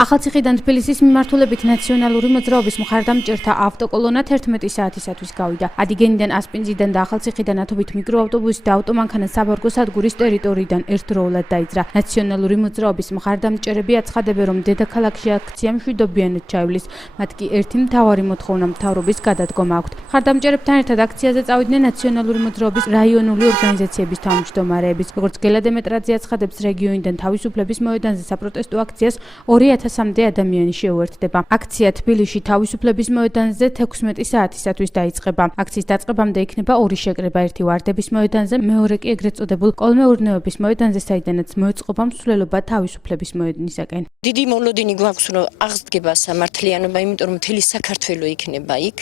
ახალციხიდან თბილისის მიმართულებით ნაციონალური მოძრაობის მხარდამჭერთა ავტოკოლონა 11 საათისათვის გავიდა. ადიგენიდან, ასპინძიდან და ახალციხიდან ათობით მიკროავტობუსი და ავტომანქანა საბარგო სადგურის ტერიტორიიდან ერთდროულად დაიძრა. ნაციონალური მოძრაობის მხარდამჭერები აცხადებენ, რომ დედაქალაქში აქცია მშვიდობიანად ჩაივლის. მათ კი ერთი მთავარი მოთხოვნა მთავრობის გადადგომა აქვთ. მხარდამჭერებთან ერთად აქციაზე წავიდნენ ნაციონალური მოძრაობის რაიონული ორგანიზაციების თავმჯდომარეებიც. როგორც გელა დემეტრაძე აცხადებს, რეგიონიდან თავისუფლების მოედანზე საპროტესტო აქციას 2000-მდე ადამიანი შეუერთდება. აქცია თბილისში თავისუფლების მოედანზე 16 საათისათვის დაიწყება. აქციის დაწყებამდე იქნება ორი შეკრება, ერთი ვარდების მოედანზე, მეორე კი ეგრეთ წოდებულ კოლმეურნეობის მოედანზე, საიდანაც მოეწყობა მსვლელობა თავისუფლების მოედნისაკენ. დიდი მოლოდინი გვაქვს, რომ აღსდგება სამართლიანობა, იმიტომ რომ მთელი საქართველო იქნება იქ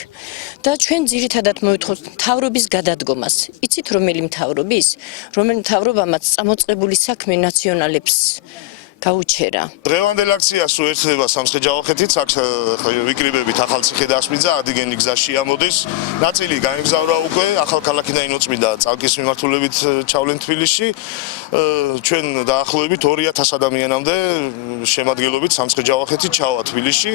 და ჩვენ ძირითადად მოვთხოვთ მთავრობის გადადგომას. იცით რომელი მთავრობის? რომელი მთავრობამაც წამოწყებული საქმე ნაციონალებს გაუჩერა. დღევანდელ აქციას უერთდება სამცხე-ჯავახეთით, აქ ვიკრიბებით ახალციხე და ასპინძა, ადიგენი გზაში ამოდის. ნაწილი გაემგზავრა უკვე, ახალქალაქიდან იწმიდა წალკის მიმართულებით ჩავლენ თბილისში. ჩვენ დაახლოებით 2000 ადამიანამდე შემადგენლობით სამცხე-ჯავახეთით ჩავა თბილისში.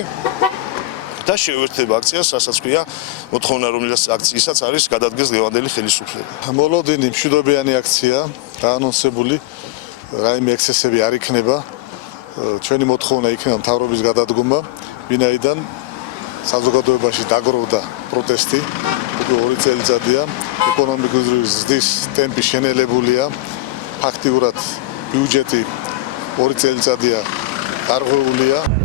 და შეუერთდება აქციას, რასაც ქვია მოთხოვნა, რომელიც აქცияსაც არის გადადგეს დღევანდელი ხელისუფლება. მოლოდინი მშვიდობიანი აქცია, გაანონსებული, რაიმე ექსცესები არ იქნება. ჩვენი მოთხოვნა იქნება მთავრობის გადადგომა, ვინაიდან საზოგადოებაში დაგროვდა პროტესტი, უკვე 2 წელიწადია, ეკონომიკური ზრდის ტემპი შენელებულია, ფაქტიურად ბიუჯეტი 2 წელიწადია გარღვეულია.